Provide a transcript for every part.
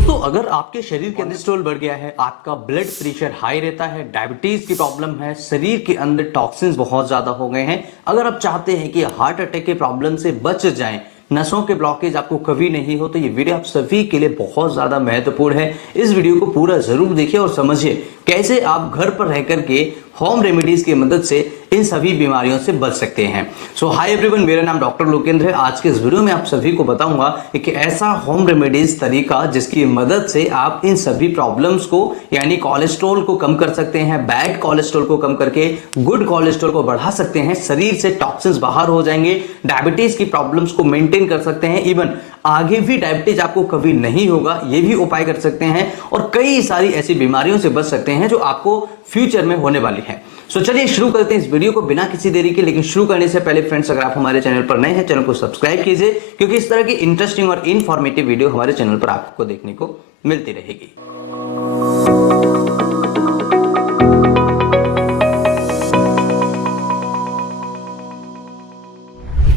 दोस्तों, अगर आपके शरीर के कोलेस्ट्रॉल बढ़ गया है, आपका ब्लड प्रेशर हाई रहता है, डायबिटीज की प्रॉब्लम है, शरीर के अंदर टॉक्सिन्स बहुत ज्यादा हो गए हैं, अगर आप चाहते हैं कि हार्ट अटैक के प्रॉब्लम से बच जाएं, नसों के ब्लॉकेज आपको कभी नहीं हो, तो ये वीडियो आप सभी के लिए बहुत ज्यादा महत्वपूर्ण है। इस वीडियो को पूरा जरूर देखिए और समझिए कैसे आप घर पर रह करके होम रेमेडीज की मदद से इन सभी बीमारियों से बच सकते हैं। सो हाय एवरीवन, मेरा नाम डॉक्टर लोकेंद्र है। आज के इस वीडियो में आप सभी को बताऊंगा कि ऐसा होम रेमेडीज तरीका जिसकी मदद से आप इन सभी प्रॉब्लम्स को यानी कोलेस्ट्रॉल को कम कर सकते हैं, बैड कोलेस्ट्रॉल को कम करके गुड कोलेस्ट्रॉल को बढ़ा सकते हैं, शरीर से टॉक्सिन्स बाहर हो जाएंगे, डायबिटीज की प्रॉब्लम्स को मेंटेन कर सकते हैं, इवन आगे भी डायबिटीज आपको कभी नहीं होगा, ये भी उपाय कर सकते हैं और कई सारी ऐसी बीमारियों से बच सकते हैं जो आपको फ्यूचर में होने वाली है। सो चलिए शुरू करते हैं इस वीडियो को बिना किसी देरी के। लेकिन शुरू करने से पहले फ्रेंड्स, अगर आप हमारे चैनल पर नए हैं, चैनल को सब्सक्राइब कीजिए, क्योंकि इस तरह की इंटरेस्टिंग और इन्फॉर्मेटिव वीडियो हमारे चैनल पर आपको देखने को मिलती रहेगी।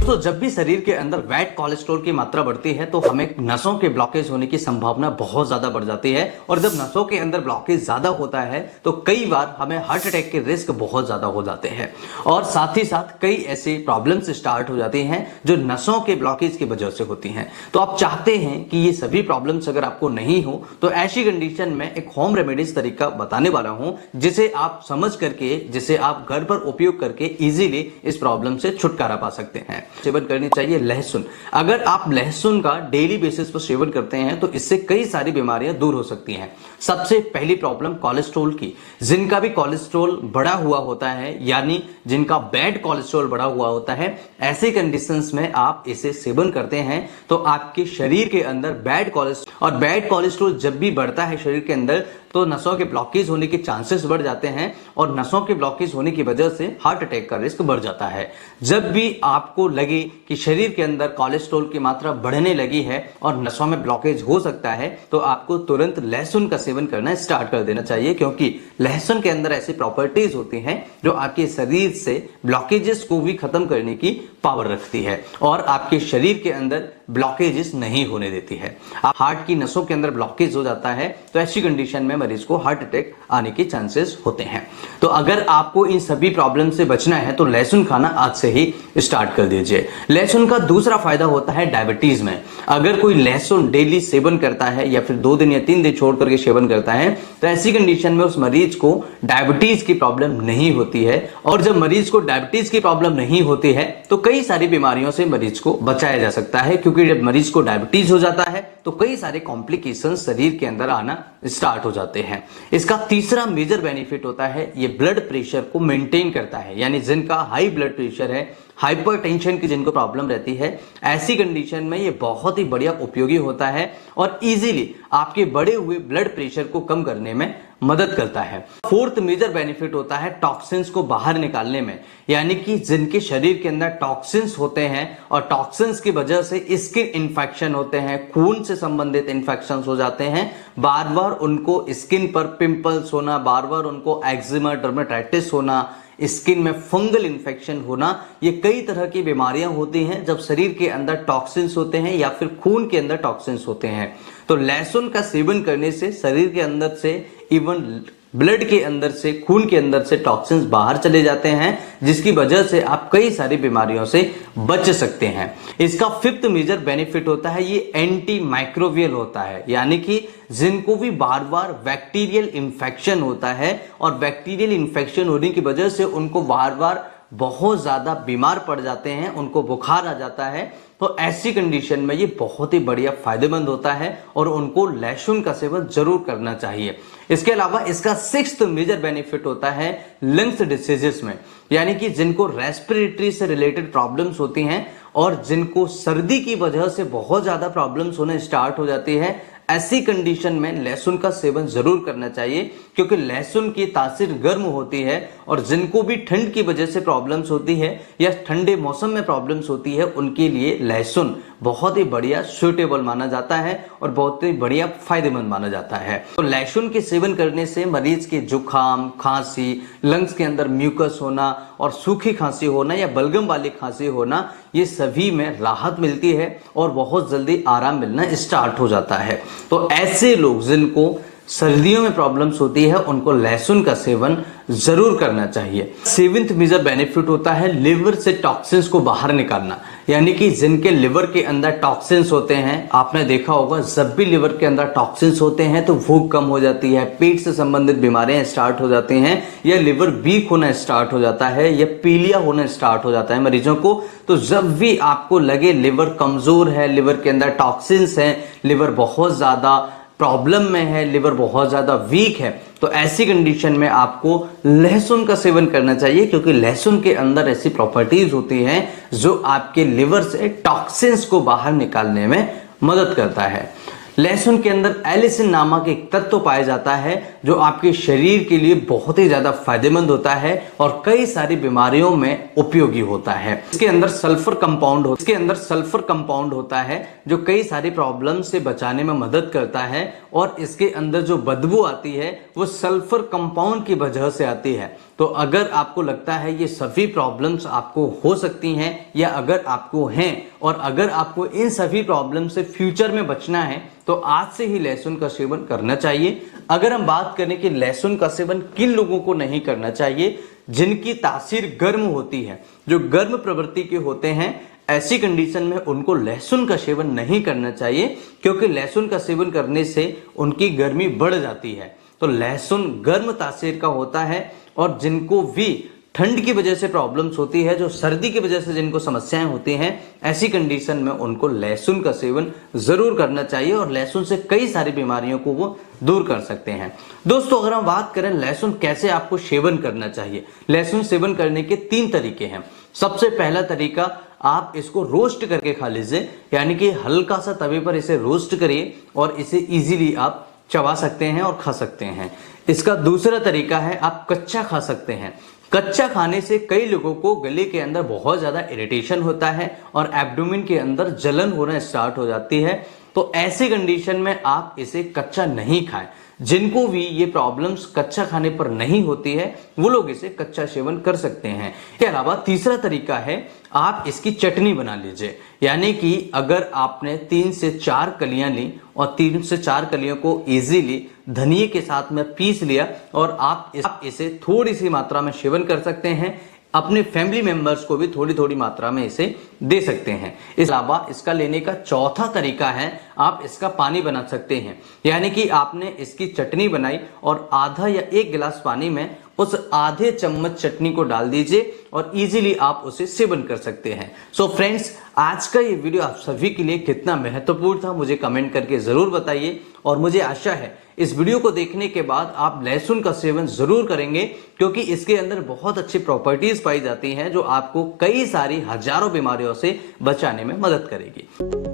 तो जब भी शरीर के अंदर बैड कोलेस्ट्रॉल की मात्रा बढ़ती है तो हमें नसों के ब्लॉकेज होने की संभावना बहुत ज्यादा बढ़ जाती है, और जब नसों के अंदर ब्लॉकेज ज्यादा होता है तो कई बार हमें हार्ट अटैक के रिस्क बहुत ज्यादा हो जाते हैं, और साथ ही साथ कई ऐसी प्रॉब्लम्स स्टार्ट हो जाती हैं जो नसों के ब्लॉकेज की वजह से होती हैं। तो आप चाहते हैं कि ये सभी प्रॉब्लम्स अगर आपको नहीं हो, तो ऐसी कंडीशन में एक होम रेमेडीज तरीका बताने वाला हूं जिसे आप समझ करके, जिसे आप घर पर उपयोग करके इजीली इस प्रॉब्लम से छुटकारा पा सकते हैं। सेवन करनी चाहिए लहसुन। अगर आप लहसुन का डेली बेसिस पर सेवन करते हैं तो इससे कई सारी बीमारियां दूर हो सकती हैं। सबसे पहली प्रॉब्लम कोलेस्ट्रॉल की। जिनका भी कोलेस्ट्रॉल बढ़ा हुआ होता है, यानी जिनका बैड कोलेस्ट्रॉल बढ़ा हुआ होता है, ऐसे कंडीशंस में आप इसे सेवन करते हैं तो आपके शरीर के अंदर बैड कोलेस्ट्रॉल, और बैड कोलेस्ट्रॉल जब भी बढ़ता है शरीर के अंदर तो नसों के ब्लॉकेज होने के चांसेस बढ़ जाते हैं, और नसों के ब्लॉकेज होने की वजह से हार्ट अटैक का रिस्क बढ़ जाता है। जब भी आपको लगे कि शरीर के अंदर कोलेस्ट्रॉल की मात्रा बढ़ने लगी है और नसों में ब्लॉकेज हो सकता है, तो आपको तुरंत लहसुन का सेवन करना स्टार्ट कर देना चाहिए, क्योंकि लहसुन के अंदर ऐसी प्रॉपर्टीज होती हैं जो आपके शरीर से ब्लॉकेजेस को भी खत्म करने की पावर रखती है और आपके शरीर के अंदर ब्लॉकेजेस नहीं होने देती है। आप हार्ट की नसों के अंदर ब्लॉकेज हो जाता है तो ऐसी कंडीशन में मरीज को हार्ट अटैक आने के चांसेस होते हैं। तो अगर आपको इन सभी प्रॉब्लम से बचना है तो लहसुन खाना आज से ही स्टार्ट कर दीजिए। लहसुन का दूसरा फायदा होता है डायबिटीज में। अगर कोई लहसुन डेली सेवन करता है या फिर 2 दिन या 3 दिन छोड़ करके सेवन करता है तो ऐसी कंडीशन में उस मरीज को डायबिटीज की प्रॉब्लम नहीं होती है, और जब मरीज को डायबिटीज की प्रॉब्लम नहीं होती है तो कई सारी बीमारियों से मरीज को बचाया जा सकता है, क्योंकि जब मरीज को डायबिटीज हो जाता है तो कई सारे कॉम्प्लिकेशन शरीर के अंदर आना स्टार्ट हो जाते हैं। इसका तीसरा मेजर बेनिफिट होता है, ये ब्लड प्रेशर को मेंटेन करता है, यानी जिनका हाई ब्लड प्रेशर है, हाइपरटेंशन की जिनको प्रॉब्लम रहती है, ऐसी कंडीशन में ये बहुत ही बढ़िया उपयोगी होता है और इजीली आपके बढ़े हुए ब्लड प्रेशर को कम करने में मदद करता है। फोर्थ मेजर बेनिफिट होता है टॉक्सिन्स को बाहर निकालने में, यानी कि जिनके शरीर के अंदर टॉक्सिन्स होते हैं और टॉक्सिन्स की वजह से स्किन इन्फेक्शन होते हैं, खून से संबंधित इन्फेक्शन हो जाते हैं, बार बार उनको स्किन पर पिंपल्स होना, बार बार उनको एक्जिमा, डर्मेटाइटिस होना, स्किन में फंगल इन्फेक्शन होना, ये कई तरह की बीमारियां होती हैं जब शरीर के अंदर टॉक्सिन्स होते हैं या फिर खून के अंदर टॉक्सिन्स होते हैं। तो लहसुन का सेवन करने से शरीर के अंदर से, इवन ब्लड के अंदर से, खून के अंदर से टॉक्सिन्स बाहर चले जाते हैं, जिसकी वजह से आप कई सारी बीमारियों से बच सकते हैं। इसका फिफ्थ मेजर बेनिफिट होता है, ये एंटी माइक्रोबियल होता है, यानी कि जिनको भी बार बार बैक्टीरियल इंफेक्शन होता है और बैक्टीरियल इंफेक्शन होने की वजह से उनको बार बार बहुत ज्यादा बीमार पड़ जाते हैं, उनको बुखार आ जाता है, तो ऐसी कंडीशन में ये बहुत ही बढ़िया फायदेमंद होता है और उनको लहसुन का सेवन जरूर करना चाहिए। इसके अलावा इसका सिक्स्थ मेजर बेनिफिट होता है लंग्स डिसीजेस में, यानी कि जिनको रेस्पिरेटरी से रिलेटेड प्रॉब्लम्स होती हैं और जिनको सर्दी की वजह से बहुत ज्यादा प्रॉब्लम्स होने स्टार्ट हो जाती है, ऐसी कंडीशन में लहसुन का सेवन जरूर करना चाहिए, क्योंकि लहसुन की तासीर गर्म होती है और जिनको भी ठंड की वजह से प्रॉब्लम्स होती है या ठंडे मौसम में प्रॉब्लम्स होती है, उनके लिए लहसुन बहुत ही बढ़िया सूटेबल माना जाता है और बहुत ही बढ़िया फायदेमंद माना जाता है। तो लहसुन के सेवन करने से मरीज के जुकाम, खांसी, लंग्स के अंदर म्यूकस होना और सूखी खांसी होना या बलगम वाली खांसी होना, ये सभी में राहत मिलती है और बहुत जल्दी आराम मिलना स्टार्ट हो जाता है। तो ऐसे लोग जिनको सर्दियों में प्रॉब्लम्स होती है उनको लहसुन का सेवन जरूर करना चाहिए। 7th मेजर बेनिफिट होता है लिवर से टॉक्सिन्स को बाहर निकालना, यानी कि जिनके लिवर के अंदर टॉक्सिन्स होते हैं, आपने देखा होगा जब भी लिवर के अंदर टॉक्सिन्स होते हैं तो भूख कम हो जाती है, पेट से संबंधित बीमारियां स्टार्ट हो जाती हैं, या लिवर वीक होना स्टार्ट हो जाता है, या पीलिया होना स्टार्ट हो जाता है मरीजों को। तो जब भी आपको लगे लिवर कमजोर है, लिवर के अंदर टॉक्सिन्स है, लिवर बहुत ज्यादा प्रॉब्लम में है, लिवर बहुत ज्यादा वीक है, तो ऐसी कंडीशन में आपको लहसुन का सेवन करना चाहिए, क्योंकि लहसुन के अंदर ऐसी प्रॉपर्टीज होती हैं जो आपके लिवर से टॉक्सिन्स को बाहर निकालने में मदद करता है। लहसुन के अंदर एलिसिन नामक एक तत्व पाया जाता है जो आपके शरीर के लिए बहुत ही ज्यादा फायदेमंद होता है और कई सारी बीमारियों में उपयोगी होता है। इसके अंदर सल्फर कंपाउंड होता है जो कई सारी प्रॉब्लम से बचाने में मदद करता है, और इसके अंदर जो बदबू आती है वो सल्फर कंपाउंड की वजह से आती है। तो अगर आपको लगता है ये सभी प्रॉब्लम्स आपको हो सकती हैं, या अगर आपको हैं और अगर आपको इन सभी प्रॉब्लम से फ्यूचर में बचना है, तो आज से ही लहसुन का सेवन करना चाहिए। अगर हम बात करें कि लहसुन का सेवन किन लोगों को नहीं करना चाहिए, जिनकी तासीर गर्म होती है, जो गर्म प्रवृत्ति के होते हैं, ऐसी कंडीशन में उनको लहसुन का सेवन नहीं करना चाहिए, क्योंकि लहसुन का सेवन करने से उनकी गर्मी बढ़ जाती है। तो लहसुन गर्म तासीर का होता है, और जिनको भी ठंड की वजह से प्रॉब्लम्स होती है, जो सर्दी की वजह से जिनको समस्याएं होती हैं, ऐसी कंडीशन में उनको लहसुन का सेवन जरूर करना चाहिए, और लहसुन से कई सारी बीमारियों को वो दूर कर सकते हैं। दोस्तों, अगर हम बात करें लहसुन कैसे आपको सेवन करना चाहिए, लहसुन सेवन करने के 3 तरीके हैं। सबसे पहला तरीका, आप इसको रोस्ट करके खा लीजिए, यानी कि हल्का सा तवे पर इसे रोस्ट करिए और इसे इजीली आप चबा सकते हैं और खा सकते हैं। इसका दूसरा तरीका है, आप कच्चा खा सकते हैं। कच्चा खाने से कई लोगों को गले के अंदर बहुत ज्यादा इरिटेशन होता है और एब्डोमेन के अंदर जलन होना स्टार्ट हो जाती है। तो ऐसी कंडीशन में आप इसे कच्चा नहीं खाएं। जिनको भी ये प्रॉब्लम्स कच्चा खाने पर नहीं होती है, वो लोग इसे कच्चा सेवन कर सकते हैं। इसके अलावा तीसरा तरीका है, आप इसकी चटनी बना लीजिए, यानी कि अगर आपने 3 से 4 कलियां ली और 3 से 4 कलियों को इजीली धनिये के साथ में पीस लिया, और आप इसे थोड़ी सी मात्रा में सेवन कर सकते हैं। अपने फैमिली मेंबर्स को भी थोड़ी थोड़ी मात्रा में इसे दे सकते हैं। इस अलावा इसका लेने का चौथा तरीका है, आप इसका पानी बना सकते हैं, यानी कि आपने इसकी चटनी बनाई और आधा या 1 गिलास पानी में उस आधे चम्मच चटनी को डाल दीजिए और इजीली आप उसे सेवन कर सकते हैं। सो फ्रेंड्स, आज का ये वीडियो आप सभी के लिए कितना महत्वपूर्ण था मुझे कमेंट करके जरूर बताइए, और मुझे आशा है इस वीडियो को देखने के बाद आप लहसुन का सेवन जरूर करेंगे, क्योंकि इसके अंदर बहुत अच्छी प्रॉपर्टीज पाई जाती हैं जो आपको कई सारी हजारों बीमारियों से बचाने में मदद करेगी।